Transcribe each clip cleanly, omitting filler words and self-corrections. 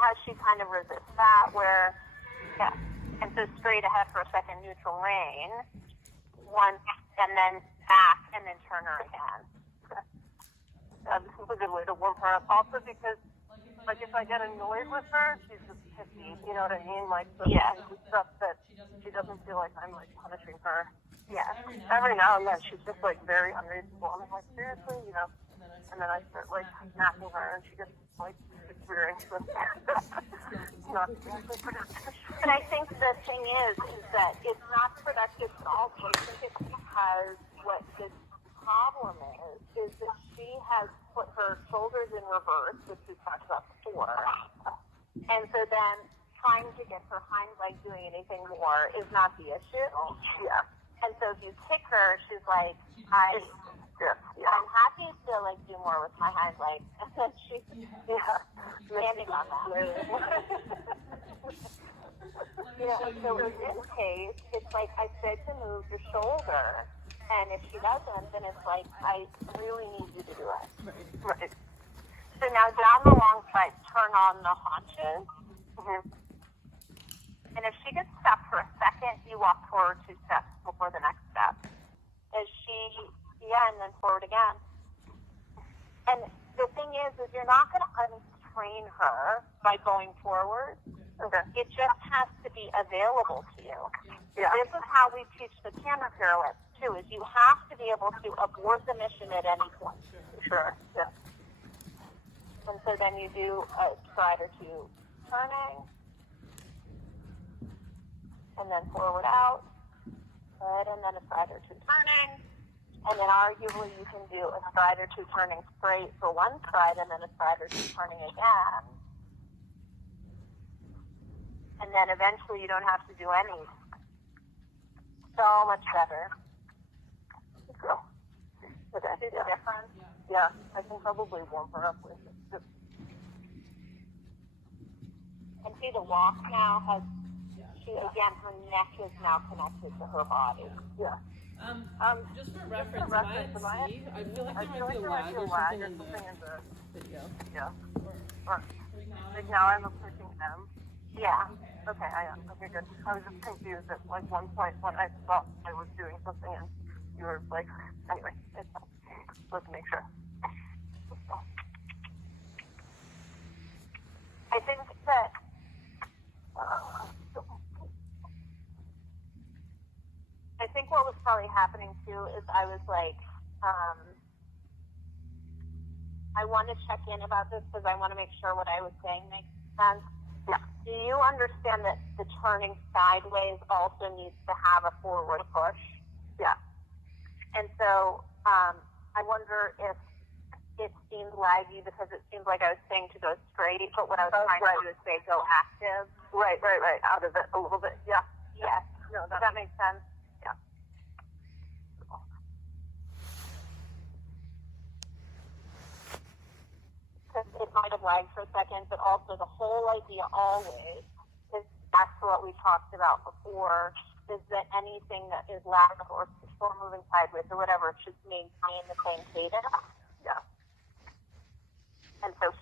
how she kind of resists that, where, yeah. And so straight ahead for a second, neutral rein, once, and then back, and then turn her again. This is a good way to warm her up. Also because, like, if I get annoyed with her, she's just pissy. You know what I mean? Like, the stuff that she doesn't feel like I'm, like, punishing her. Yeah. Every now and then, she's just, like, very unreasonable. And I'm like, seriously? You know? And then I start, like, smacking her, and she gets, like, rearing. Not exactly productive. But I think the thing is that it's not productive at all. I think it's because what the problem is that she has put her shoulders in reverse, which we talked about before. And so then trying to get her hind leg doing anything more is not the issue. Yeah. And so if you kick her, she's like, I'm happy to like do more with my hind leg. And then she's standing on that. You know, so in this case, it's like I said to move your shoulder, and if she doesn't, then it's like I really need you to do it. Right. So now down the long side, turn on the haunches. Mm-hmm. And if she gets stuck for a second, you walk forward 2 steps before the next step. As she, and then forward again. And the thing is you're not going to untrain her by going forward. Okay. It just has to be available to you. Yeah. This is how we teach the canter pirouettes too, is you have to be able to abort the mission at any point. Sure. Yeah. And so then you do a stride or two turning, and then forward out, good, and then a stride or two turning, and then arguably you can do a stride or two turning straight for one stride, and then a stride or two turning again. And then eventually you don't have to do any. So much better. Go. Okay. See the difference? Yeah, I can probably warm her up with it. Just... And see the walk now has, again, her neck is now connected to her body. Yeah. Just for reference, am I at C? I feel like there might be a lag or something in the video. Yeah. Like now I'm approaching them. Yeah. Okay, I am. Okay, good. I was just confused at like one point when I thought I was doing something and you were like, anyway, it's fine. Let's make sure. I think that I think what was probably happening too is I was like, I want to check in about this because I want to make sure what I was saying makes sense. Yeah. Do you understand that the turning sideways also needs to have a forward push? Yeah. And so I wonder if it seemed laggy because it seemed like I was saying to go straight, but what I was trying to do is say go active. Right. Out of it a little bit. Yeah. Yes. No, Does that make sense? Yeah. Because it might have lagged for a second, but also the whole idea always is back to what we talked about before, is that anything that is lagging or moving sideways or whatever should maintain the same cadence. Yeah. And so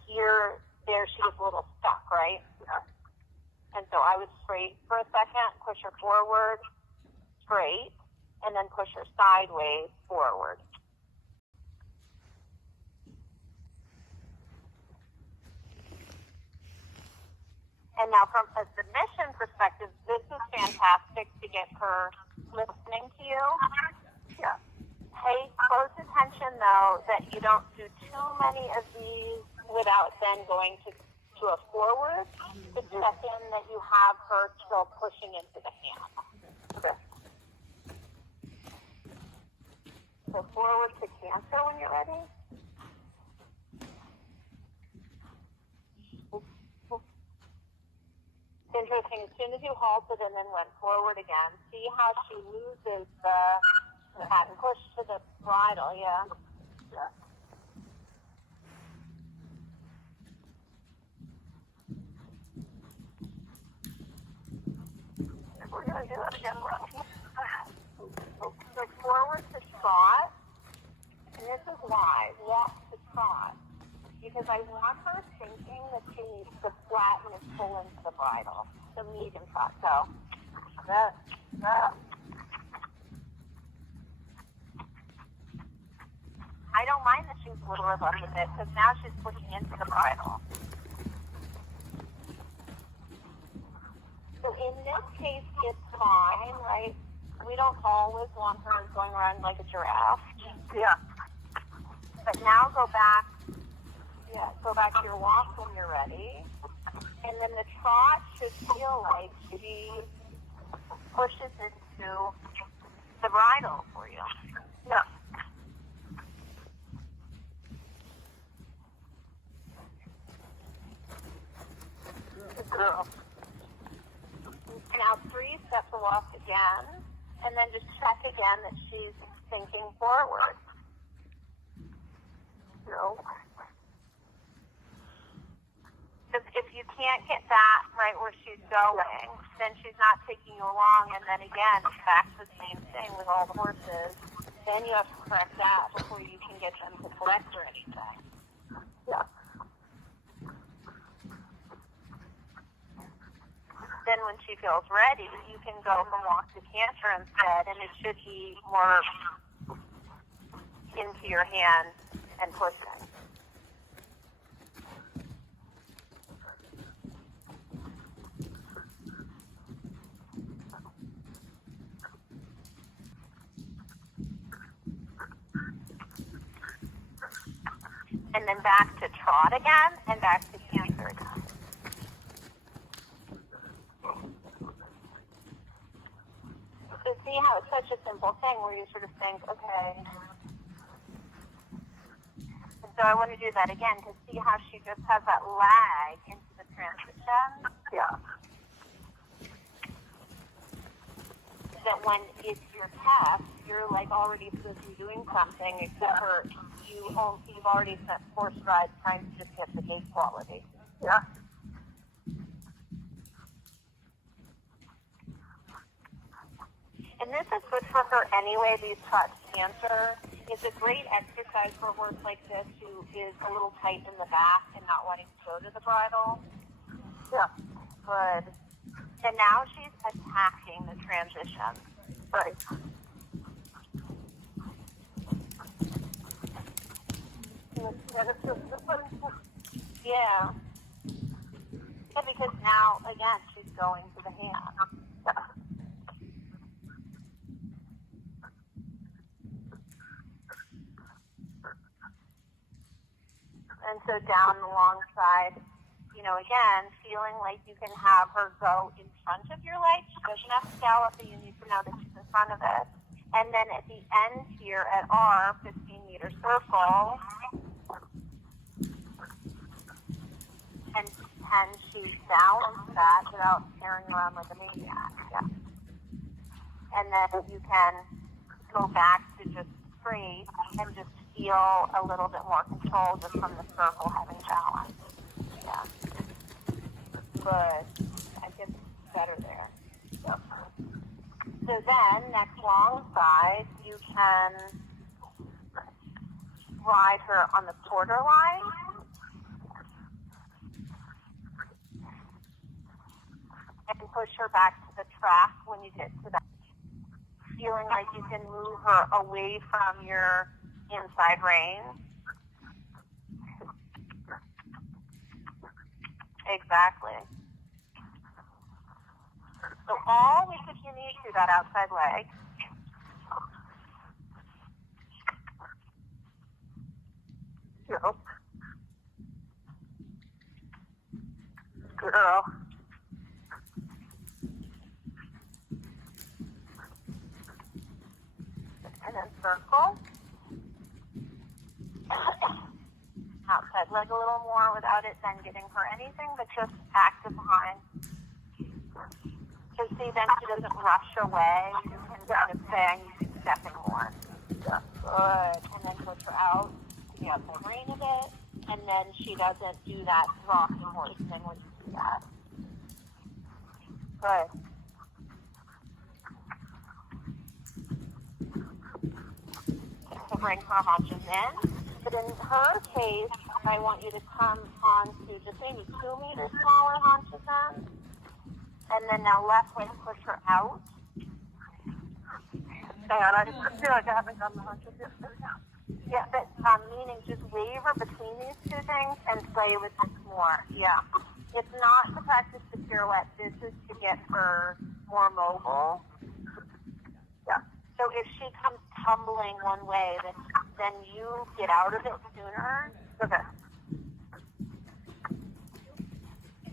there she was a little stuck, right? Yeah. And so I would straight for a second, push her forward, straight, and then push her sideways, forward. And now from a submission perspective, this is fantastic to get her listening to you. Yeah. Pay close attention, though, that you don't do too many of these without then going to a forward to check in that you have her still pushing into the hand. Okay. So forward to canter when you're ready. Interesting. As soon as you halted and then went forward again, see how she loses the hat and push to the bridle, yeah. Yeah. We're going to do that again, Bronte. So forward to trot, and this is why. Walk to trot. because I want her thinking that she needs to flatten and pull into the bridle. So medium trot, go. I don't mind that she's a little above a bit, because now she's pushing into the bridle. So in this case, it's fine, right? We don't always want her going around like a giraffe. Yeah. But now go back to your walk when you're ready. And then the trot should feel like she pushes into the bridle for you. Yeah. Good girl. Now 3 steps a walk again, and then just check again that she's thinking forward. No. Because if you can't get that right where she's going, then she's not taking you along, and then again, back to the same thing with all the horses. Then you have to correct that before you can get them to collect or anything. Yeah. Then when she feels ready, you can go from walk to canter instead, and it should be more into your hand and pushing. And then back to trot again, and back to canter again. So see how it's such a simple thing where you sort of think, okay. And so I want to do that again to see how she just has that lag into the transition. Yeah. That when it's your test, you're like already supposed to be doing something, except for you've already spent 4 strides trying to just get the gait quality. Yeah. And this is good for her anyway, these trots canter. It's a great exercise for a horse like this who is a little tight in the back and not wanting to go to the bridle. Yeah. Good. And now she's attacking the transition. Right. Yeah. Yeah, because now, again, she's going to the hand. Yeah. And so down the long side, again, feeling like you can have her go in front of your leg. She doesn't have to gallop, but you need to know that she's in front of it. And then at the end here at our 15-meter circle, and can she balance that without tearing around like a maniac? Yeah. And then you can go back to just straight and just feel a little bit more control just from the circle having balance. Yeah. Good. I get better there. Yep. So then, next long side, you can ride her on the quarter line. And push her back to the track when you get to that. Feeling like you can move her away from your inside rein. Exactly. So always if you need to, that outside leg. Yep. Girl. And then circle. Outside leg a little more without it then getting her anything, but just active behind. So see, then she doesn't rush away. You can kind of say, I need to step in more. Yeah. Good. And then push her out to the outside rein a bit. And then she doesn't do that rocking horse thing when you do that. Good. To bring her haunches in. But in her case, I want you to come on to just maybe 2 meters smaller haunches in. And then now left leg push her out. Hang on, I feel like I haven't done the haunches yet. Yeah, but meaning just waver between these two things and play with this more. Yeah. It's not to practice the pirouette. This is to get her more mobile. Yeah. So if she comes tumbling one way, then you get out of it sooner. Okay.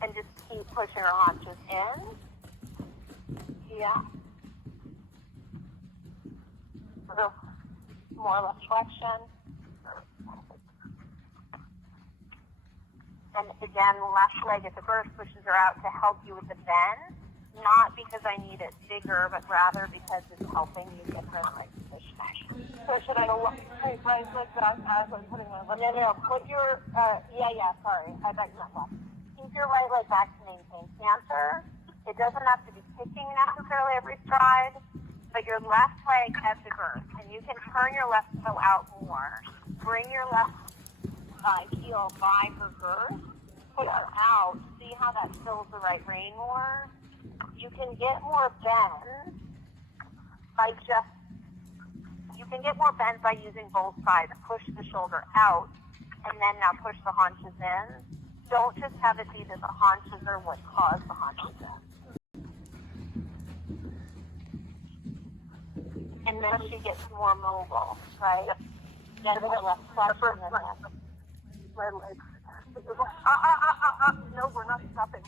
And just keep pushing her haunches in. Yeah. So more left flexion. And again, left leg at the girth pushes her out to help you with the bend. Not because I need it bigger, but rather because it's helping you get her in the right position. So should I take my leg back as I'm putting my left? No, put your, sorry, I thought you meant left. Keep your right leg back to maintain canter. It doesn't have to be kicking necessarily every stride, but your left leg at the girth, and you can turn your left toe out more. Bring your left heel by her girth, put her out. See how that fills the right rein more? You can get more bend by using both sides. Push the shoulder out, and then now push the haunches in. Don't just have it be that the haunches are what cause the haunches in. And then she gets more mobile, right? Yep. Then more left flexion than this. My legs. No, we're not stopping.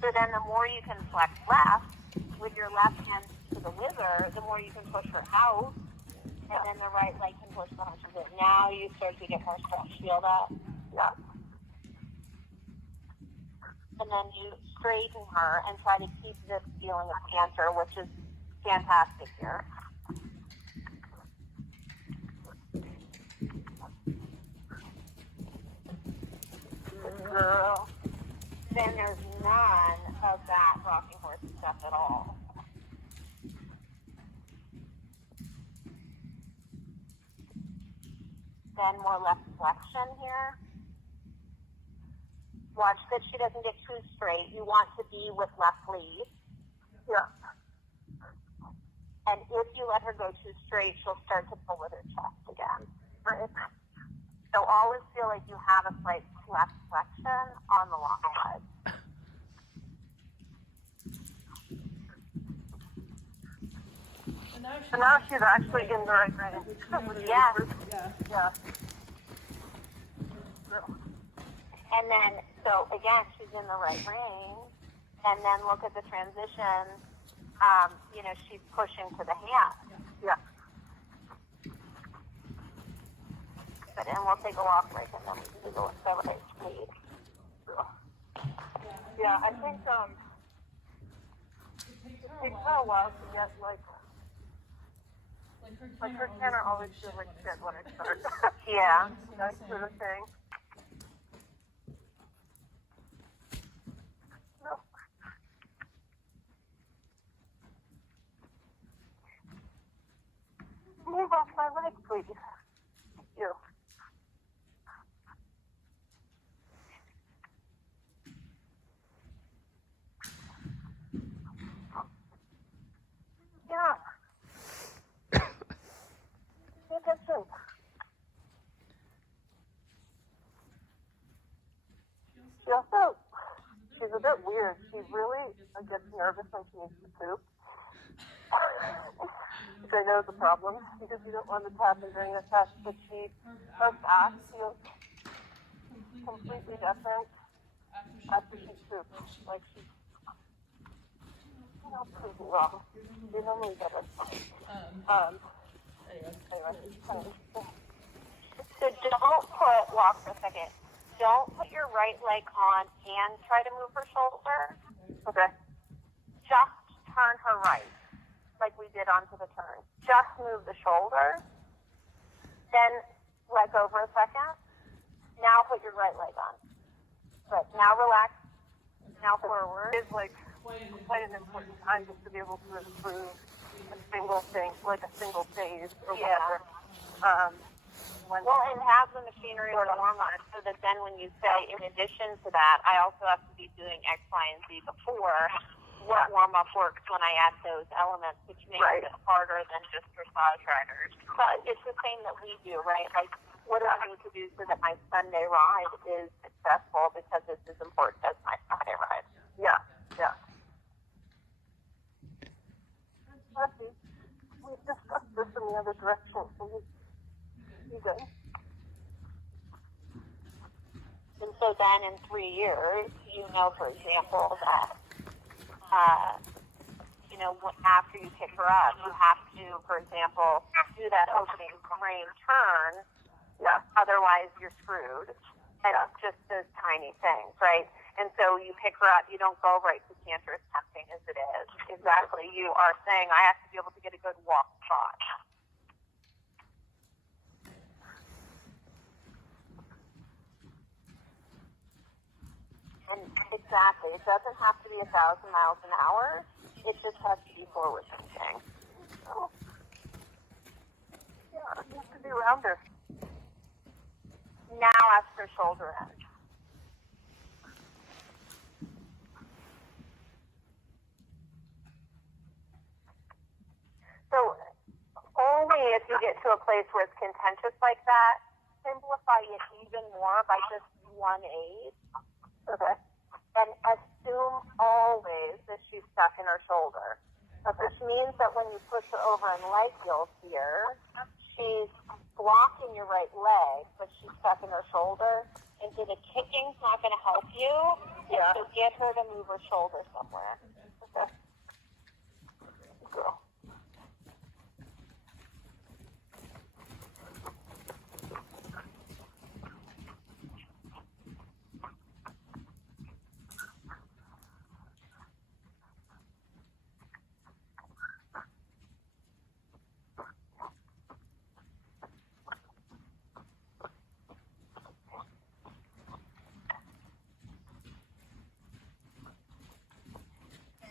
So then the more you can flex left with your left hand to the wither, the more you can push her out, and then the right leg can push the haunches in. Now you start to get more stretch. Feel that? Yeah. And then you straighten her and try to keep this feeling of canter, which is fantastic here. Girl. Then there's none of that rocking horse stuff at all. Then more left flexion here. Watch that she doesn't get too straight. You want to be with left lead. Yeah. And if you let her go too straight, she'll start to pull with her chest again. Right. So always feel like you have a slight left flexion on the long side. So now she's actually in the right range. Yeah. Yeah. And then, so again, she's in the right range. And then look at the transition. She's pushing to the hand. Yeah. And we'll take a walk break and then we can go accelerate speed. Yeah, I think it takes her a while to get like her canter always feels like shit when I start. Yeah. That's sort of thing. No. Move off my leg, please. You. Yeah. That's it. She also, she's a bit weird. She really gets nervous when she needs to poop. Which I know is a problem because you don't want to tap and during the test, but her back feels completely different after she poops. Like she's not pooping well. They normally get it. Anyway. So don't walk for a second. Don't put your right leg on and try to move her shoulder. Okay. Just turn her right, like we did onto the turn. Just move the shoulder. Then let go for a second. Now put your right leg on. Good. Now relax. Now forward. It's like quite an important time just to be able to improve a single thing, like a single phase or whatever. Well, and have the machinery or the hormone so that then when you say, in addition to that, I also have to be doing X, Y, and Z before, what warm-up works when I add those elements, which makes it harder than just dressage riders. But it's the same that we do, right? Like, what do I need to do so that my Sunday ride is successful because it's as important as my Sunday ride? Yeah, yeah. Let's see. We discussed this in the other direction. So you good? And so then in 3 years, you know, for example, that after you pick her up, you have to, for example, do that opening rein turn. Yeah. Otherwise, you're screwed. And just those tiny things, right? And so you pick her up. You don't go right to canter, as tempting as it is. Exactly. You are saying, I have to be able to get a good walk trot. And exactly. It doesn't have to be 1,000 miles an hour. It just has to be forward thinking. So, yeah, it needs to be rounder. Now ask for shoulder end. So only if you get to a place where it's contentious like that, simplify it even more by just one aid. Okay. And assume always that she's stuck in her shoulder. Which means that when you push her over in leg heels here, she's blocking your right leg, but she's stuck in her shoulder. And so the kicking's not going to help you. Yeah. So get her to move her shoulder somewhere. Okay. Good girl.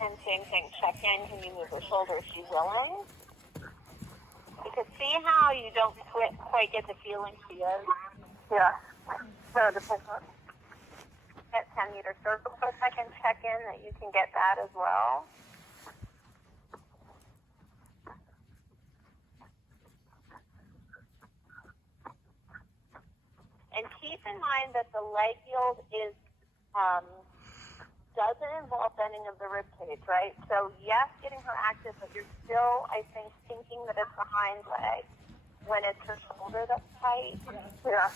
And same thing, check in, can you move her shoulder if she's willing? Because see how you don't quite get the feeling she is? Yeah. No, it depends on. At 10-meter circle for a second, check in that you can get that as well. And keep in mind that the leg yield is doesn't involve bending of the rib cage, right? So yes, getting her active, but you're still, I think, thinking that it's the hind leg when it's her shoulder that's tight. Yeah.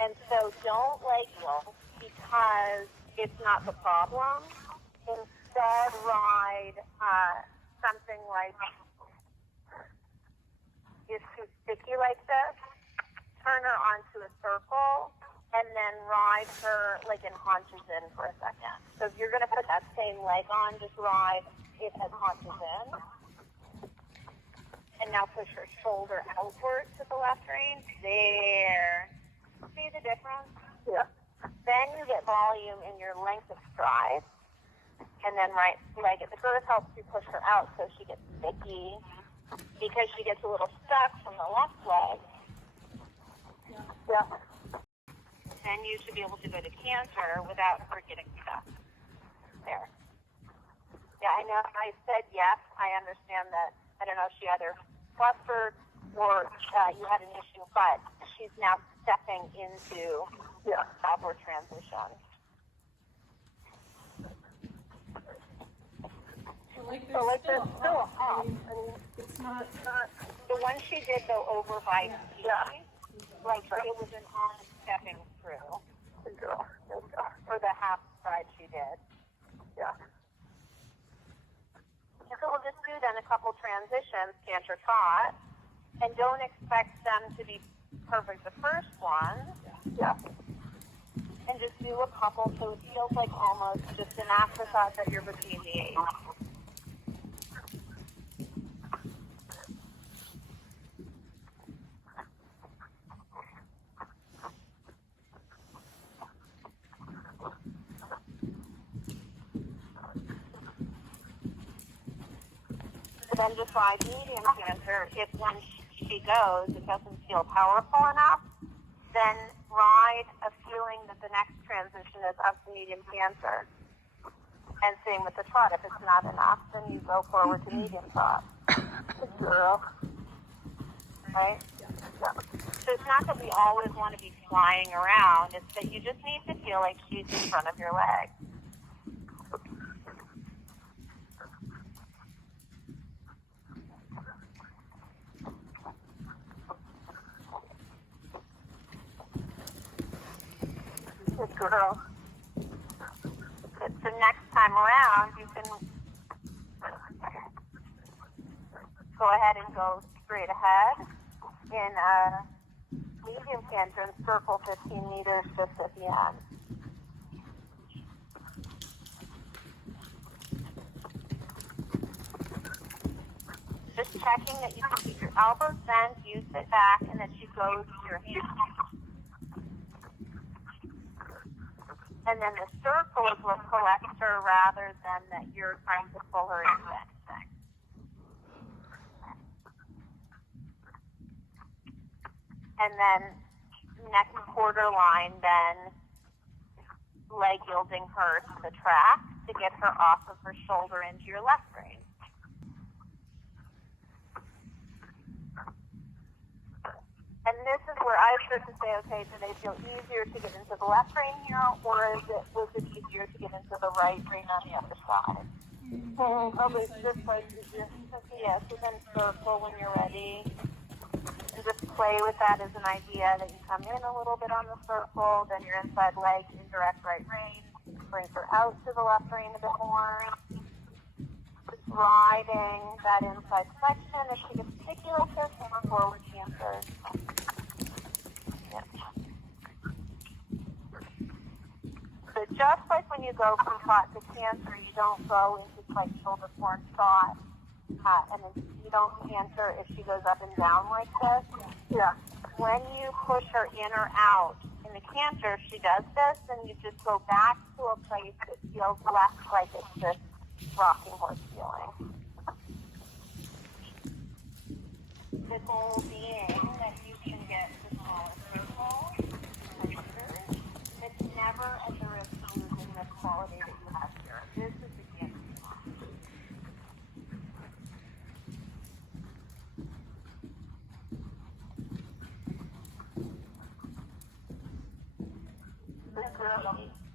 And so don't leg yield because it's not the problem. Instead, ride something like, is too sticky like this, turn her onto a circle, and then ride her like in haunches-in for a second. So if you're going to put that same leg on, just ride it as haunches-in. And now push her shoulder outward to the left rein. There. See the difference? Yeah. Then you get volume in your length of stride. And then right leg at the girth helps you push her out so she gets sticky. Because she gets a little stuck from the left leg. Yeah. Then you should be able to go to canter without her getting stuck. There. Yeah, I know I said yes. I understand that. I don't know if she either flustered or you had an issue, but she's now stepping into upward transition. So like there's still a hop. I mean, It's not. The one she did though over by like it was an on stepping through. Good girl. Good girl. For the half stride she did. Yeah. And so we'll just do then a couple transitions, canter trot, and don't expect them to be perfect the first one. Yeah. And just do a couple so it feels like almost just an afterthought that you're between the eight. Then just ride medium canter if when she goes, it doesn't feel powerful enough. then ride a feeling that the next transition is up to medium canter. And same with the trot. If it's not enough, then you go forward to medium trot. Good girl. Right? Yeah. So it's not that we always want to be flying around. It's that you just need to feel like she's in front of your leg. Good girl. Good. So next time around, you can go ahead and go straight ahead in a medium canter and circle 15 meters just at the end. Just checking that you can keep your elbows bent, you sit back, and that you go to your hands. And then the circle is what collects her rather than that you're trying to pull her into anything. And then next quarter line, then leg yielding her to the track to get her off of her shoulder into your left rein. And this is where I start to say, okay, do they feel easier to get into the left rein here, or was it easier to get into the right rein on the other side? Probably this side easier. Yeah, so then circle when you're ready. And just play with that as an idea that you come in a little bit on the circle, then your inside leg, indirect right rein, brings her out to the left rein a bit more. Just riding that inside flexion. If she gets sticky like this, then we're forward canter. So just like when you go from trot to canter, you don't go into like shoulder forward trot, and then you don't canter if she goes up and down like this. Yeah. When you push her in or out in the canter, if she does this, then you just go back to a place that feels less like it's this rocking horse feeling. The goal being that you can get the small circle, it's never at the risk of losing the quality that you have here. This is the canter.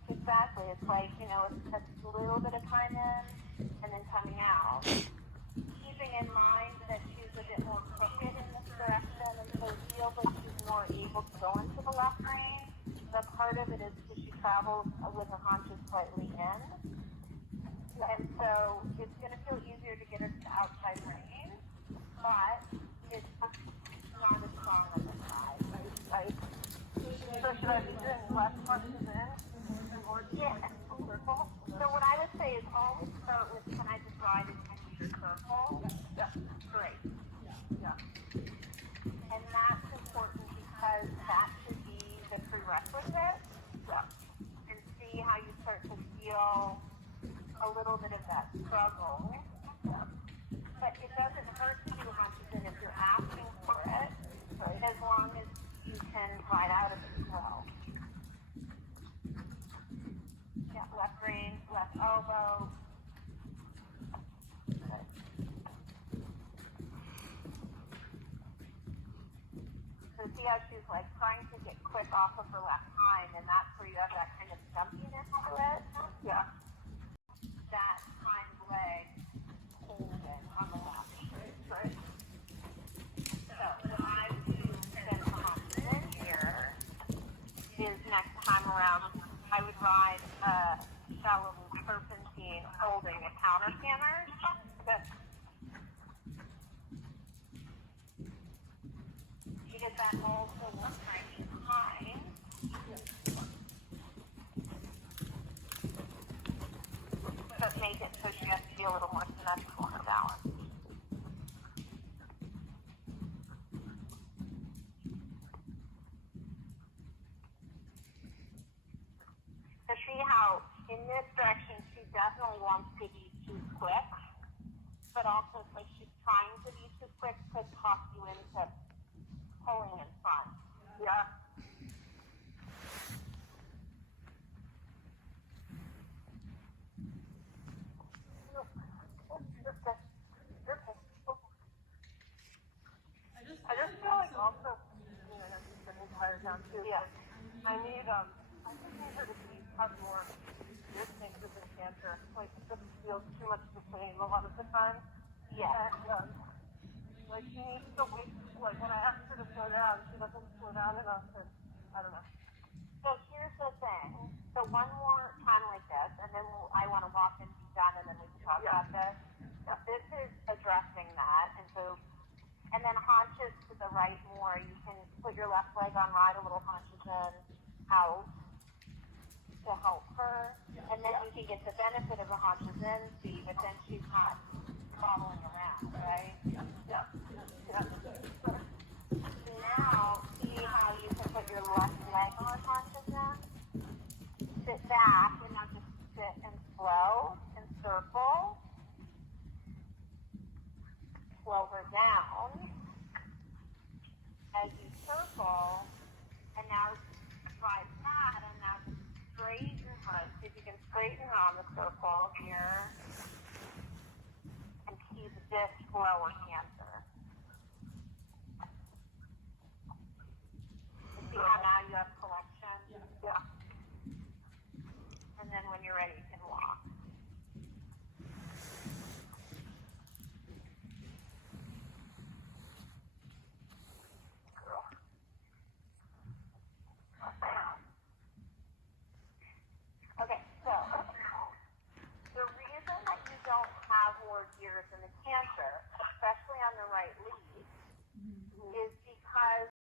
Exactly. It's like, it's a little bit of time in and then coming out. Keeping in mind that she's a bit more crooked in this direction, and so it feels like she's more able to go into the left rein. The part of it is because she travels with her haunches slightly in. And so it's going to feel easier to get her to the outside rein, but it's not as strong on the side, right? So should I be doing less haunches in? Yeah. So what I would say is always start with, can I just ride it into your circle? Yeah. Great. Yeah. And that's important because that should be the prerequisite. Yeah. And see how you start to feel a little bit of that struggle. Yeah. But it doesn't hurt to do haunches in if you're asking for it, right? As long as you can ride out of it as well. Yeah, left rein, left elbow. Good. So see how she's like trying to get quick off of her left hind, and that's where you have that kind of jumpiness to it. Yeah. That hind leg holds it on the left. Right. So what I would do instead of haunches-in here is next time around, I would ride a shallow loop serpentine holding a counter canter. Because that also will strengthen behind. But make it so she has to be a little more symmetrical in her balance. So see how in this direction she definitely wants to be too quick, but also it's like she's trying to be too quick to talk you into pulling in front. Yeah. pain a lot of the time. Yeah. And, like, she needs to wait, like, when I ask her to slow down, she doesn't slow down enough, and I don't know. So here's the thing. So one more time like this, and then I want to walk and be done, and then we can talk about this. So this is addressing that, and then haunches to the right more. You can put your left leg on right, a little haunches in, out to help her, and then you can get the benefit of the haunches in, see, but then she's not following around, right? Yeah. Now, see how you can put your left leg on haunches in? Sit back, and now just sit and slow and circle. Slow her down as you circle, and now try that, and now just straighten her. See if you can straighten her on the circle here, and keep this flow or canter. See how now you have collection? Yeah. And then when you're ready, you can walk. Okay, so the reason that you don't have more gears in the canter, especially on the right lead, is because